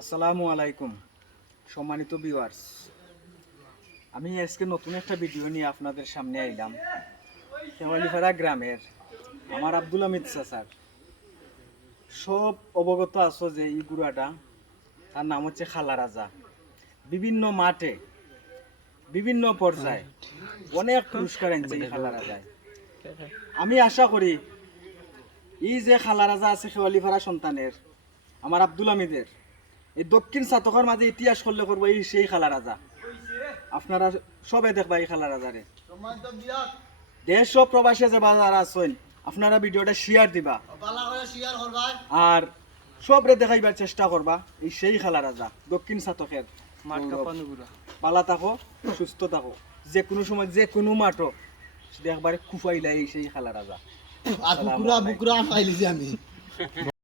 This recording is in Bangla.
আসসালামু আলাইকুম সম্মানিত ভিউয়ার্স, আমি আজকে নতুন একটা ভিডিও নিয়ে আপনাদের সামনে আইলাম। শেওয়ালিপাড়া গ্রামের আমার আব্দুল হামিদ চাচার সব অবগত আছো যে এই গুড়াটা, তার নাম হচ্ছে খালা রাজা। বিভিন্ন মাঠে বিভিন্ন পর্যায়ে অনেক পুরস্কার আনছে এই খালা রাজায়। আমি আশা করি এই যে খালা রাজা আছে শেওয়ালিপাড়া সন্তানের আমার আব্দুল হামিদের, এই দক্ষিণ চাতকের মাঝে ইতিহাস করলে করবো এই সেই খালা রাজা। আপনারা সবাই দেখবা এই খালা রাজারে। দেশ ও প্রবাসে যে বাজার আছেন আপনারা ভিডিওটা শেয়ার দিবা আর সবরে দেখাইবার চেষ্টা করবা এই সেই খালা রাজা দক্ষিণ চাতকের। পালা থাকো, সুস্থ থাকো, যে কোনো সময় যে কোনো মাঠও দেখবারে খুফাইলা এই সেই খালা রাজা। আর বুকুরা বুকুরা পাইলিছি আমি।